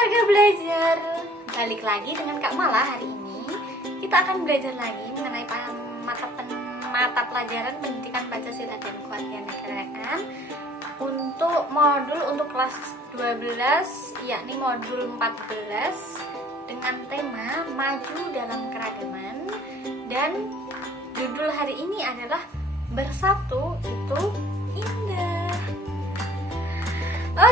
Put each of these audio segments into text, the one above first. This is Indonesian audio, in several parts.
warga belajar, balik lagi dengan Kak Mala. Hari ini kita akan belajar lagi mengenai mata pelajaran pendidikan Pancasila dan Kewarganegaraan untuk kelas 12, yakni modul 14 dengan tema Maju dalam Keragaman, dan judul hari ini adalah Bersatu itu Indah.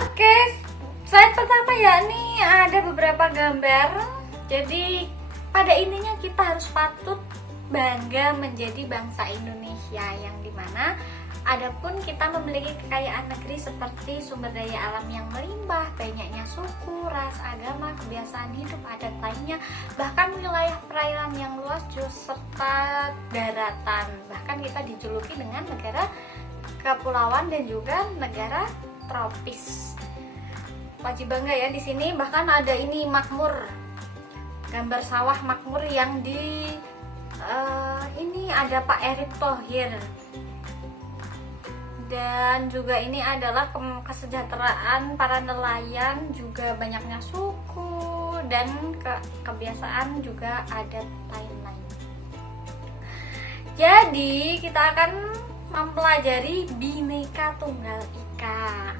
Oke, slide pertama yakni ada beberapa gambar. Jadi pada intinya kita harus patut bangga menjadi bangsa Indonesia, yang dimana adapun kita memiliki kekayaan negeri seperti sumber daya alam yang melimpah, banyaknya suku, ras, agama, kebiasaan hidup, adat lainnya, bahkan wilayah perairan yang luas serta daratan. Bahkan kita dijuluki dengan negara kepulauan dan juga negara tropis. Wajib bangga ya di sini. Bahkan ada ini makmur, gambar sawah makmur yang di ini ada Pak Erick Thohir. Dan juga ini adalah kesejahteraan para nelayan, juga banyaknya suku dan kebiasaan juga adat lain-lain. Jadi kita akan mempelajari Bhinneka Tunggal Ika.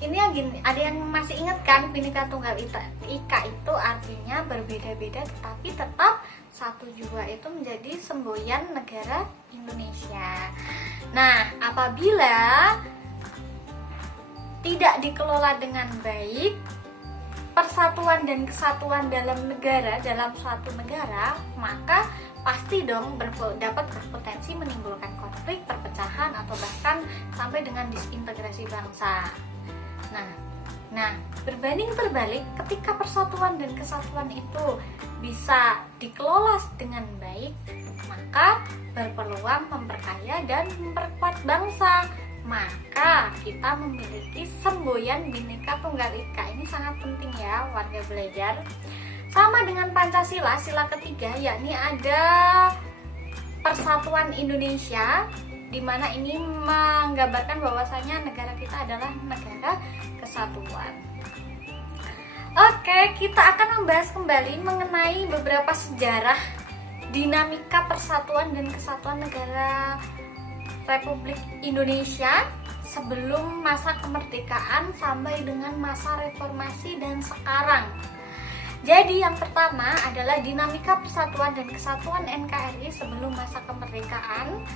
Ini ada yang masih ingat kan, Bhinneka Tunggal Ika itu artinya berbeda-beda tetapi tetap satu juga, itu menjadi semboyan negara Indonesia. Nah, apabila tidak dikelola dengan baik, persatuan dan kesatuan dalam suatu negara, maka pasti dong dapat berpotensi menimbulkan konflik, perpecahan, atau bahkan sampai dengan disintegrasi bangsa. Nah, berbanding terbalik, ketika persatuan dan kesatuan itu bisa dikelola dengan baik, maka berpeluang memperkaya dan memperkuat bangsa. Maka kita memiliki semboyan Bhinneka Tunggal Ika. Ini sangat penting ya warga belajar. Sama dengan Pancasila, sila ketiga, yakni ada Persatuan Indonesia, di mana ini menggambarkan bahwasanya negara kita adalah negara kesatuan. Oke, kita akan membahas kembali mengenai beberapa sejarah dinamika persatuan dan kesatuan negara Republik Indonesia sebelum masa kemerdekaan sampai dengan masa reformasi dan sekarang. Jadi yang pertama adalah dinamika persatuan dan kesatuan NKRI sebelum masa kemerdekaan.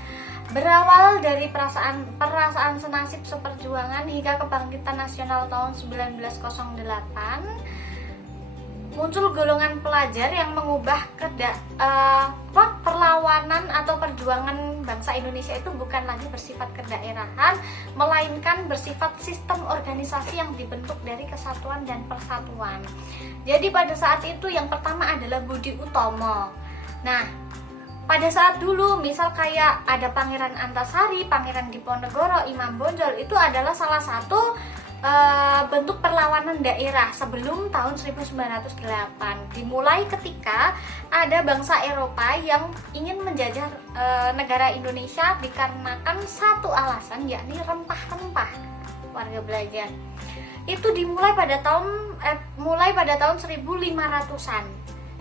Berawal dari perasaan senasib seperjuangan hingga kebangkitan nasional tahun 1908, muncul golongan pelajar yang mengubah perlawanan atau perjuangan bangsa Indonesia itu bukan lagi bersifat kedaerahan, melainkan bersifat sistem organisasi yang dibentuk dari kesatuan dan persatuan. Jadi pada saat itu yang pertama adalah Budi Utomo. Nah, pada saat dulu misal kayak ada Pangeran Antasari, Pangeran Diponegoro, Imam Bonjol, itu adalah salah satu bentuk perlawanan daerah sebelum tahun 1908. Dimulai ketika ada bangsa Eropa yang ingin menjajah negara Indonesia dikarenakan satu alasan, yakni rempah-rempah. Warga belajar. Itu dimulai pada tahun 1500-an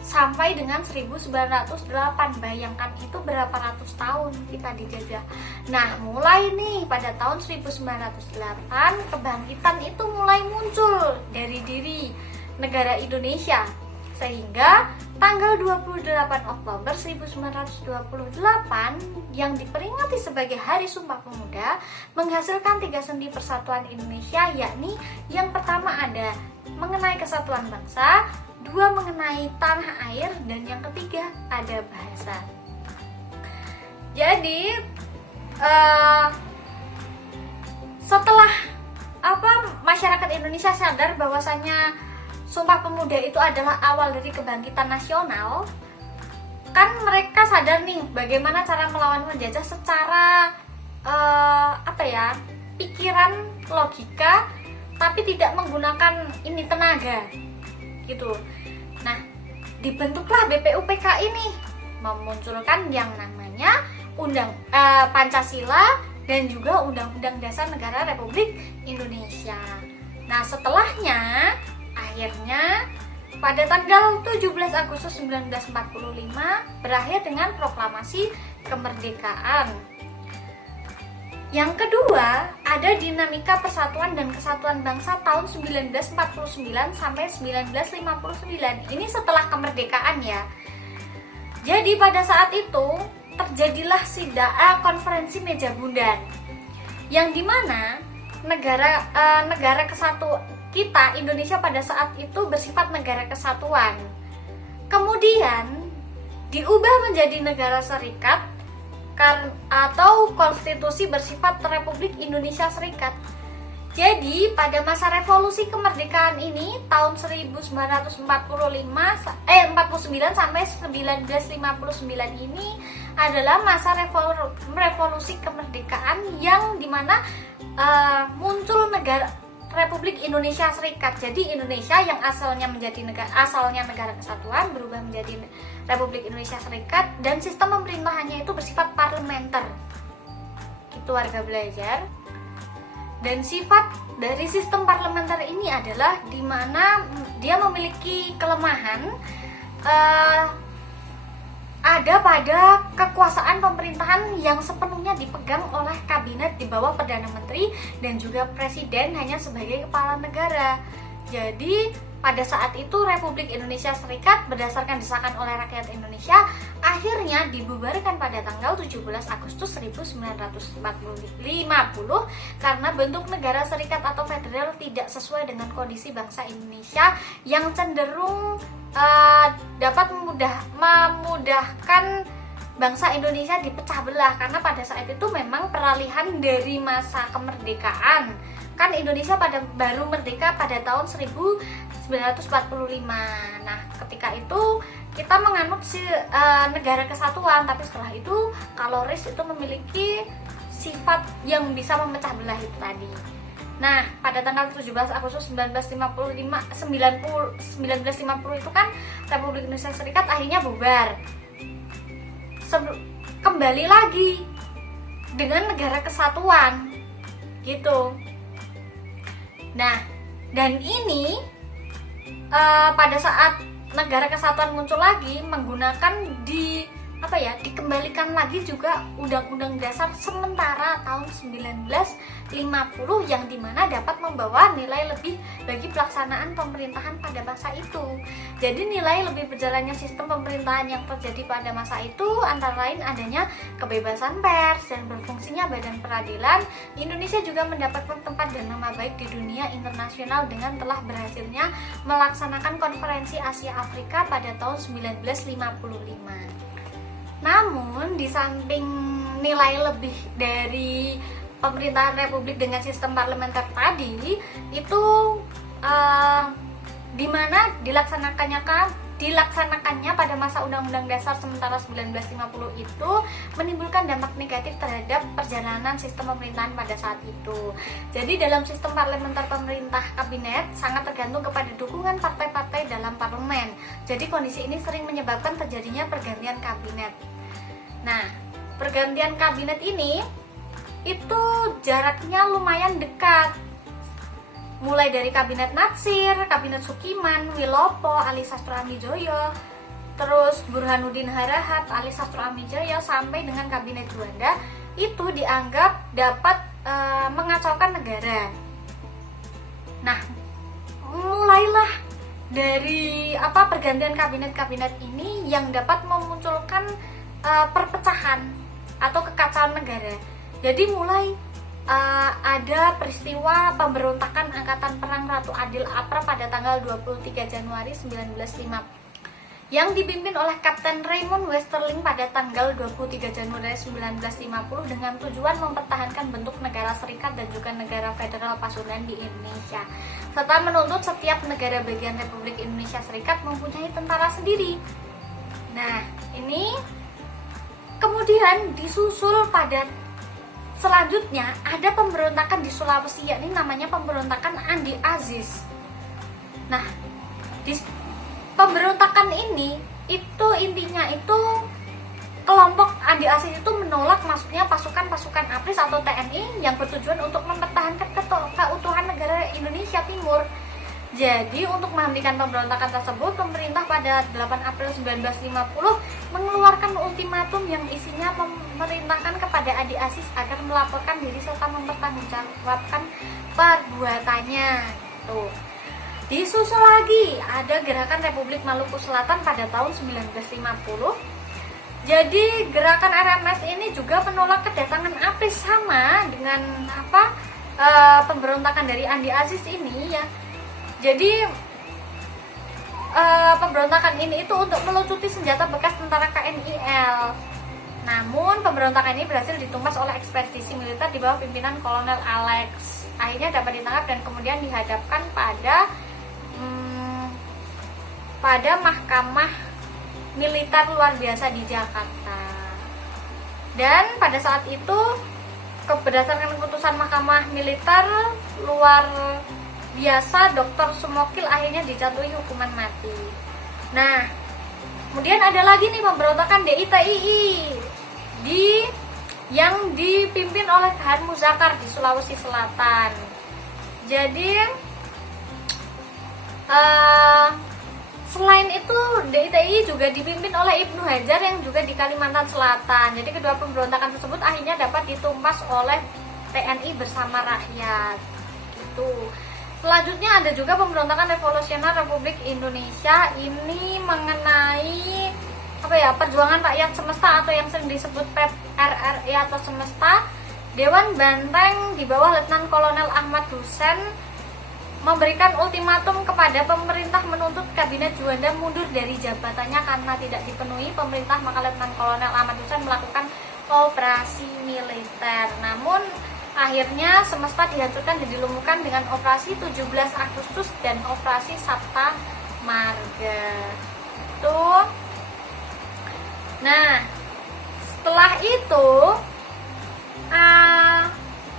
sampai dengan 1908. Bayangkan itu berapa ratus tahun kita dijajah. Nah, mulai nih pada tahun 1908 kebangkitan itu mulai muncul dari diri negara Indonesia, sehingga tanggal 28 Oktober 1928 yang diperingati sebagai Hari Sumpah Pemuda menghasilkan 3 sendi persatuan Indonesia, yakni yang pertama ada mengenai kesatuan bangsa, 2 mengenai tanah air, dan yang ketiga ada bahasa. Jadi setelah masyarakat Indonesia sadar bahwasanya Sumpah Pemuda itu adalah awal dari kebangkitan nasional, kan mereka sadar nih bagaimana cara melawan penjajah secara pikiran, logika, tapi tidak menggunakan tenaga gitu. Nah, dibentuklah BPUPK ini, memunculkan yang namanya Pancasila dan juga Undang-Undang Dasar Negara Republik Indonesia. Nah, setelahnya Akhirnya pada tanggal 17 Agustus 1945 berakhir dengan proklamasi kemerdekaan. Yang kedua, ada dinamika persatuan dan kesatuan bangsa tahun 1949 sampai 1959. Ini setelah kemerdekaan ya. Jadi pada saat itu terjadilah konferensi meja bundan, yang dimana negara kesatu kita, Indonesia pada saat itu bersifat negara kesatuan. Kemudian diubah menjadi negara serikat atau konstitusi bersifat Republik Indonesia Serikat. Jadi pada masa revolusi kemerdekaan ini tahun 1949 sampai 1959 ini adalah masa revolusi kemerdekaan yang dimana muncul negara Republik Indonesia Serikat. Jadi Indonesia yang asalnya negara kesatuan berubah menjadi Republik Indonesia Serikat, dan sistem pemerintahannya itu bersifat parlementer. Itu warga belajar. Dan sifat dari sistem parlementer ini adalah di mana dia memiliki kelemahan ada pada kekuasaan pemerintahan yang sepenuhnya dipegang oleh kabinet di bawah Perdana Menteri dan juga Presiden hanya sebagai kepala negara. Jadi pada saat itu Republik Indonesia Serikat berdasarkan desakan oleh rakyat Indonesia akhirnya dibubarkan pada tanggal 17 Agustus 1950 karena bentuk negara serikat atau federal tidak sesuai dengan kondisi bangsa Indonesia yang cenderung dapat memudahkan bangsa Indonesia dipecah belah, karena pada saat itu memang peralihan dari masa kemerdekaan. Kan Indonesia baru merdeka pada tahun 1945. Nah, ketika itu kita menganut negara kesatuan, tapi setelah itu kaloris itu memiliki sifat yang bisa memecah belah itu tadi. Nah, pada tanggal 17 Agustus 1950 itu kan Republik Indonesia Serikat akhirnya bubar. Kembali lagi dengan negara kesatuan gitu. Nah, dan ini pada saat negara kesatuan muncul lagi menggunakan dikembalikan lagi juga Undang-Undang Dasar sementara tahun 1950 yang dimana dapat membawa nilai lebih bagi pelaksanaan pemerintahan pada masa itu. Jadi nilai lebih berjalannya sistem pemerintahan yang terjadi pada masa itu antara lain adanya kebebasan pers dan berfungsinya badan peradilan. Indonesia juga mendapatkan tempat dan nama baik di dunia internasional dengan telah berhasilnya melaksanakan konferensi Asia Afrika pada tahun 1955. Namun di samping nilai lebih dari pemerintahan republik dengan sistem parlementer tadi itu di mana dilaksanakannya pada masa Undang-Undang Dasar sementara 1950 itu menimbulkan dampak negatif terhadap perjalanan sistem pemerintahan pada saat itu. Jadi dalam sistem parlementer pemerintah kabinet sangat tergantung kepada dukungan partai-partai dalam parlemen. Jadi kondisi ini sering menyebabkan terjadinya pergantian kabinet. Nah, pergantian kabinet ini itu jaraknya lumayan dekat. Mulai dari kabinet Natsir, kabinet Sukiman, Wilopo, Ali Sastro Amijoyo, terus Burhanuddin Harahap, Ali Sastro Amijoyo sampai dengan kabinet Juanda itu dianggap dapat mengacaukan negara. Nah, mulailah dari pergantian kabinet-kabinet ini yang dapat memunculkan perpecahan atau kekacauan negara. Jadi mulai ada peristiwa pemberontakan Angkatan Perang Ratu Adil Apra pada tanggal 23 Januari 1950 yang dipimpin oleh Kapten Raymond Westerling pada tanggal 23 Januari 1950 dengan tujuan mempertahankan bentuk negara serikat dan juga negara federal Pasundan di Indonesia, serta menuntut setiap negara bagian Republik Indonesia Serikat mempunyai tentara sendiri. Nah, ini kemudian disusul pada selanjutnya ada pemberontakan di Sulawesi, yakni namanya pemberontakan Andi Aziz. Nah, di pemberontakan ini itu intinya itu kelompok Andi Aziz itu menolak masuknya pasukan-pasukan APRIS atau TNI yang bertujuan untuk mempertahankan keutuhan negara Indonesia Timur. Jadi untuk menghentikan pemberontakan tersebut, pemerintah pada 8 April 1950 mengeluarkan ultimatum yang isinya memerintahkan kepada adik Aziz agar melaporkan diri serta mempertanggungjawabkan perbuatannya. Tuh. Disusul lagi ada gerakan Republik Maluku Selatan pada tahun 1950. Jadi gerakan RMS ini juga menolak kedatangan APRIS, sama dengan pemberontakan dari Andi Aziz ini ya. Jadi pemberontakan ini itu untuk melucuti senjata bekas tentara KNIL. Namun pemberontakan ini berhasil ditumpas oleh ekspedisi militer di bawah pimpinan Kolonel Alex. Akhirnya dapat ditangkap dan kemudian dihadapkan pada mahkamah militer luar biasa di Jakarta. Dan pada saat itu berdasarkan keputusan mahkamah militer luar biasa, Dr. Sumokil akhirnya dijatuhi hukuman mati. Nah, kemudian ada lagi nih pemberontakan DITII yang dipimpin oleh Khan Muzakar di Sulawesi Selatan. Jadi selain itu DITII juga dipimpin oleh Ibnu Hajar yang juga di Kalimantan Selatan. Jadi kedua pemberontakan tersebut akhirnya dapat ditumpas oleh TNI bersama rakyat. Gitu. Selanjutnya ada juga pemberontakan revolusioner Republik Indonesia. Ini mengenai perjuangan rakyat semesta atau yang sering disebut PRRI atau Semesta. Dewan Banteng di bawah Letnan Kolonel Ahmad Hussein memberikan ultimatum kepada pemerintah menuntut Kabinet Juanda mundur dari jabatannya karena tidak dipenuhi pemerintah, maka Letnan Kolonel Ahmad Hussein melakukan operasi militer. Namun akhirnya Semesta dihancurkan dan dilumpuhkan dengan operasi 17 Agustus dan operasi Sabta Marga. Tuh. Nah, setelah itu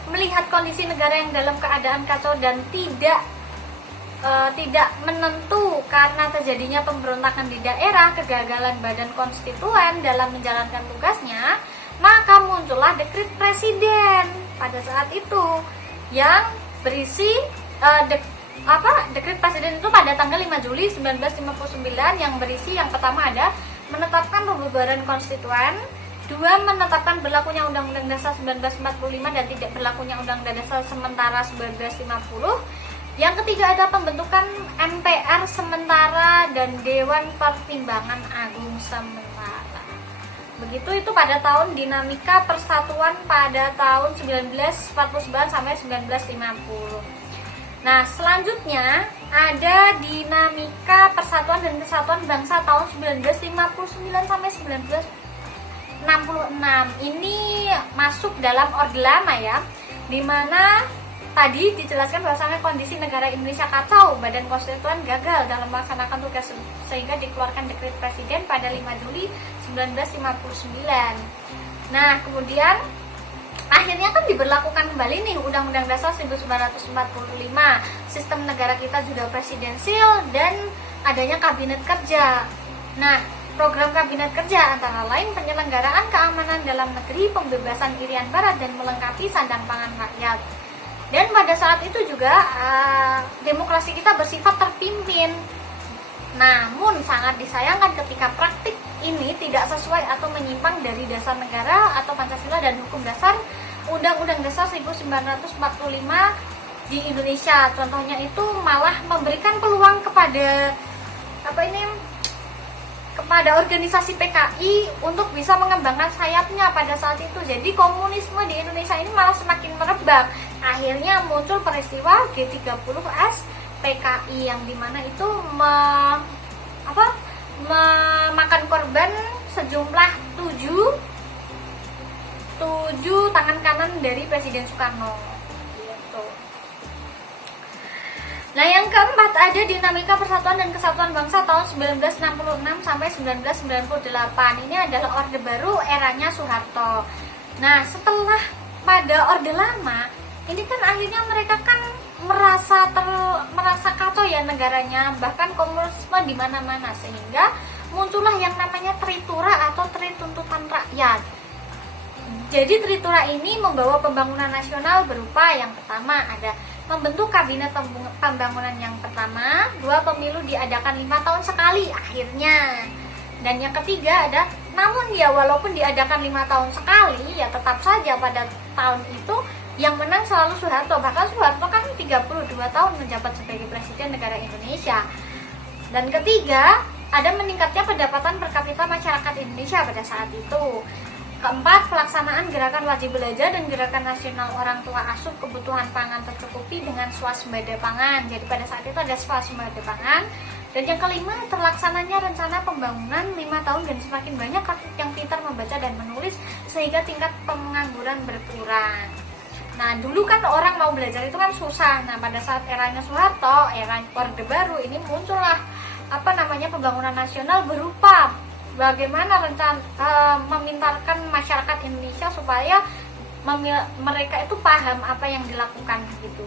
melihat kondisi negara yang dalam keadaan kacau dan tidak menentu karena terjadinya pemberontakan di daerah, kegagalan Badan Konstituen dalam menjalankan tugasnya, maka muncullah dekret presiden pada saat itu yang berisi dekret presiden itu pada tanggal 5 Juli 1959 yang berisi yang pertama ada menetapkan pembubaran konstituen, 2. menetapkan berlakunya Undang-Undang Dasar 1945 dan tidak berlakunya Undang-Undang Dasar sementara 1950. Yang ketiga ada pembentukan MPR sementara dan Dewan Pertimbangan Agung sementara. Begitu itu pada tahun dinamika persatuan pada tahun 1949 sampai 1950. Nah, selanjutnya ada dinamika persatuan dan kesatuan bangsa tahun 1959 sampai 1966. Ini masuk dalam Orde Lama ya, dimana tadi dijelaskan bahwasanya kondisi negara Indonesia kacau, Badan Konstituen gagal dalam melaksanakan tugas sehingga dikeluarkan dekret presiden pada 5 Juli 1959. Nah, kemudian akhirnya kan diberlakukan kembali nih Undang-Undang Dasar 1945. Sistem negara kita juga presidensial dan adanya kabinet kerja. Nah, program kabinet kerja antara lain penyelenggaraan keamanan dalam negeri, pembebasan Irian Barat, dan melengkapi sandang pangan rakyat. Dan pada saat itu juga demokrasi kita bersifat terpimpin. Namun sangat disayangkan ketika praktik ini tidak sesuai atau menyimpang dari dasar negara atau Pancasila dan hukum dasar Undang-Undang Dasar 1945 di Indonesia. Contohnya itu malah memberikan peluang kepada kepada organisasi PKI untuk bisa mengembangkan sayapnya pada saat itu. Jadi komunisme di Indonesia ini malah semakin merebak. Akhirnya muncul peristiwa G30S PKI yang dimana itu memakan korban sejumlah 7 tangan kanan dari Presiden Soekarno gitu. Nah, yang keempat ada dinamika persatuan dan kesatuan bangsa tahun 1966 sampai 1998. Ini adalah Orde Baru eranya Soeharto. Nah, setelah pada Orde Lama, ini kan akhirnya mereka kan merasa kacau ya negaranya, bahkan komunisme di mana-mana, sehingga muncullah yang namanya Tritura atau Tri Tuntutan Rakyat. Jadi Tritura ini membawa pembangunan nasional berupa yang pertama ada membentuk kabinet pembangunan yang pertama. 2, pemilu diadakan 5 tahun sekali akhirnya. Dan yang ketiga ada, namun ya walaupun diadakan 5 tahun sekali, ya tetap saja pada tahun itu yang menang selalu Soeharto. Bahkan Soeharto kan 32 tahun menjabat sebagai Presiden negara Indonesia. Dan ketiga, ada meningkatnya pendapatan per kapita masyarakat Indonesia pada saat itu. Keempat, pelaksanaan gerakan wajib belajar dan gerakan nasional orang tua asuh kebutuhan pangan tercukupi dengan swasembada pangan. Jadi pada saat itu ada swasembada pangan. Dan yang kelima, terlaksananya rencana pembangunan 5 tahun dan semakin banyak rakyat yang pintar membaca dan menulis sehingga tingkat pengangguran berkurang. Nah, dulu kan orang mau belajar itu kan susah. Nah, pada saat eranya Soeharto, era Orde Baru, ini muncullah pembangunan nasional berupa bagaimana rencana memintarkan masyarakat Indonesia supaya mereka itu paham apa yang dilakukan gitu.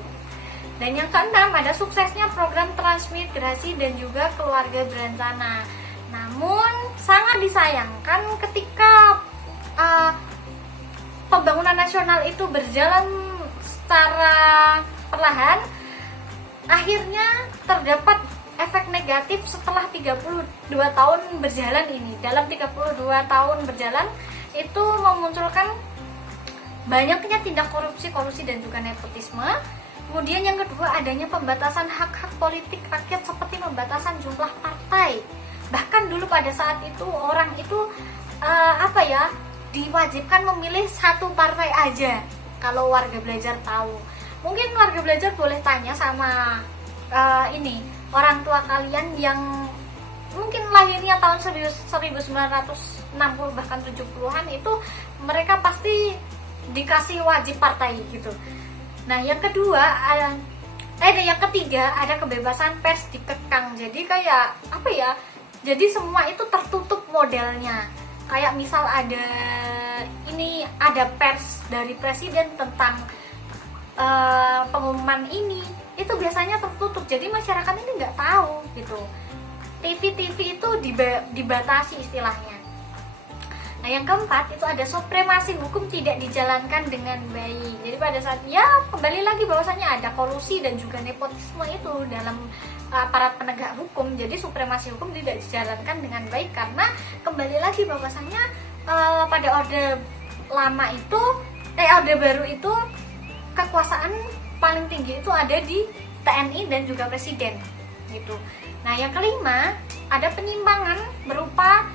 Dan yang keenam, ada suksesnya program transmigrasi dan juga keluarga berencana. Namun sangat disayangkan ketika pembangunan nasional itu berjalan secara perlahan, akhirnya terdapat efek negatif setelah 32 tahun berjalan ini. Dalam 32 tahun berjalan itu memunculkan banyaknya tindak korupsi dan juga nepotisme. Kemudian yang kedua, adanya pembatasan hak-hak politik rakyat seperti pembatasan jumlah partai. Bahkan dulu pada saat itu orang itu diwajibkan memilih satu partai aja. Kalau warga belajar tahu, mungkin warga belajar boleh tanya sama orang tua kalian yang mungkin lahirnya tahun 1960 bahkan 70-an, itu mereka pasti dikasih wajib partai gitu. Nah, yang ketiga ada kebebasan pers dikekang. Jadi kayak jadi semua itu tertutup modelnya. Kayak misal ada pers dari presiden tentang pengumuman ini, itu biasanya tertutup, jadi masyarakat ini nggak tahu gitu. TV itu dibatasi istilahnya. Nah, yang keempat itu ada supremasi hukum tidak dijalankan dengan baik. Jadi pada saat kembali lagi bahwasanya ada kolusi dan juga nepotisme itu dalam aparat penegak hukum. Jadi supremasi hukum tidak dijalankan dengan baik karena kembali lagi bahwasanya pada orde baru itu kekuasaan paling tinggi itu ada di TNI dan juga presiden gitu. Nah, yang kelima ada penyimpangan berupa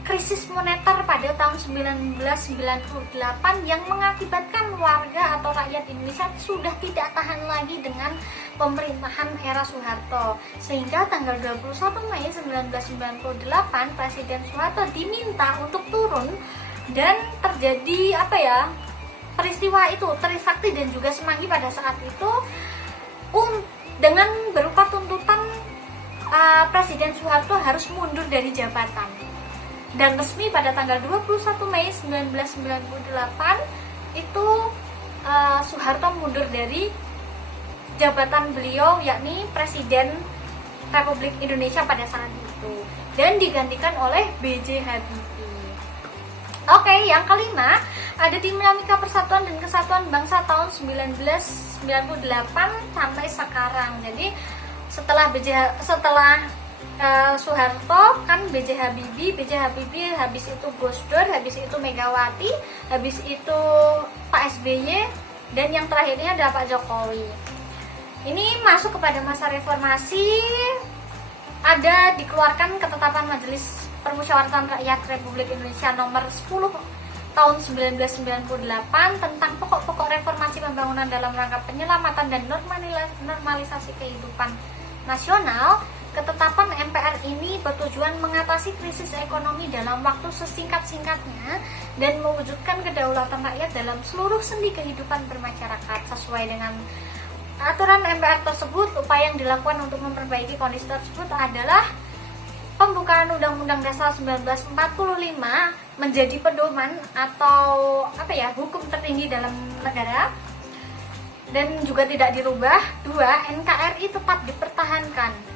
krisis moneter pada tahun 1998 yang mengakibatkan warga atau rakyat Indonesia sudah tidak tahan lagi dengan pemerintahan era Soeharto, sehingga tanggal 21 Mei 1998 Presiden Soeharto diminta untuk turun dan terjadi peristiwa itu Trisakti dan juga Semanggi pada saat itu dengan berupa tuntutan Presiden Soeharto harus mundur dari jabatan. Dan resmi pada tanggal 21 Mei 1998 itu Soeharto mundur dari jabatan beliau, yakni Presiden Republik Indonesia pada saat itu, dan digantikan oleh B.J. Habibie. Oke, yang kelima ada dinamika persatuan dan kesatuan bangsa tahun 1998 sampai sekarang. Jadi setelah Soeharto kan B.J. Habibie, habis itu Gus Dur, habis itu Megawati, habis itu Pak SBY, dan yang terakhirnya ada Pak Jokowi. Ini masuk kepada masa reformasi, ada dikeluarkan ketetapan Majelis Permusyawaratan Rakyat Republik Indonesia nomor 10 tahun 1998 tentang pokok-pokok reformasi pembangunan dalam rangka penyelamatan dan normalisasi kehidupan nasional. Ketetapan MPR ini bertujuan mengatasi krisis ekonomi dalam waktu sesingkat-singkatnya dan mewujudkan kedaulatan rakyat dalam seluruh sendi kehidupan bermasyarakat. Sesuai dengan aturan MPR tersebut, upaya yang dilakukan untuk memperbaiki kondisi tersebut adalah pembukaan Undang-Undang Dasar 1945 menjadi pedoman atau hukum tertinggi dalam negara dan juga tidak dirubah. 2. NKRI tetap dipertahankan.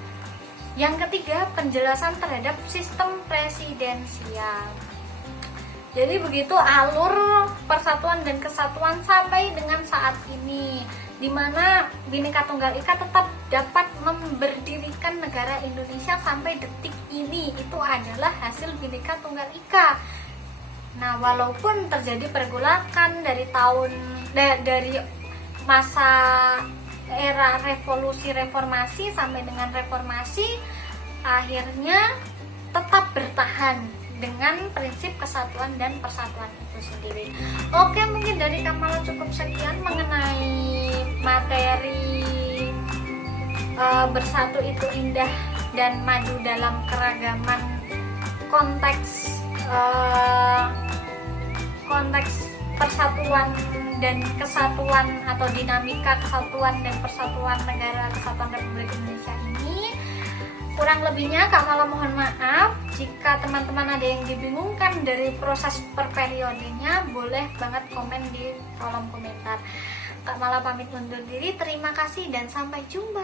Yang ketiga, penjelasan terhadap sistem presidensial. Jadi begitu alur persatuan dan kesatuan sampai dengan saat ini. di mana Bhinneka Tunggal Ika tetap dapat memberdirikan negara Indonesia sampai detik ini. Itu adalah hasil Bhinneka Tunggal Ika. Nah, walaupun terjadi pergolakan dari dari masa era revolusi reformasi sampai dengan reformasi, akhirnya tetap bertahan dengan prinsip kesatuan dan persatuan itu sendiri. Oke, mungkin dari Kamala cukup sekian mengenai materi bersatu itu indah dan maju dalam keragaman konteks persatuan dan kesatuan atau dinamika kesatuan dan persatuan negara kesatuan Republik Indonesia ini. Kurang lebihnya Kak Mala mohon maaf. Jika teman-teman ada yang dibingungkan dari proses per periodenya, boleh banget komen di kolom komentar. Kak Mala pamit undur diri, terima kasih dan sampai jumpa.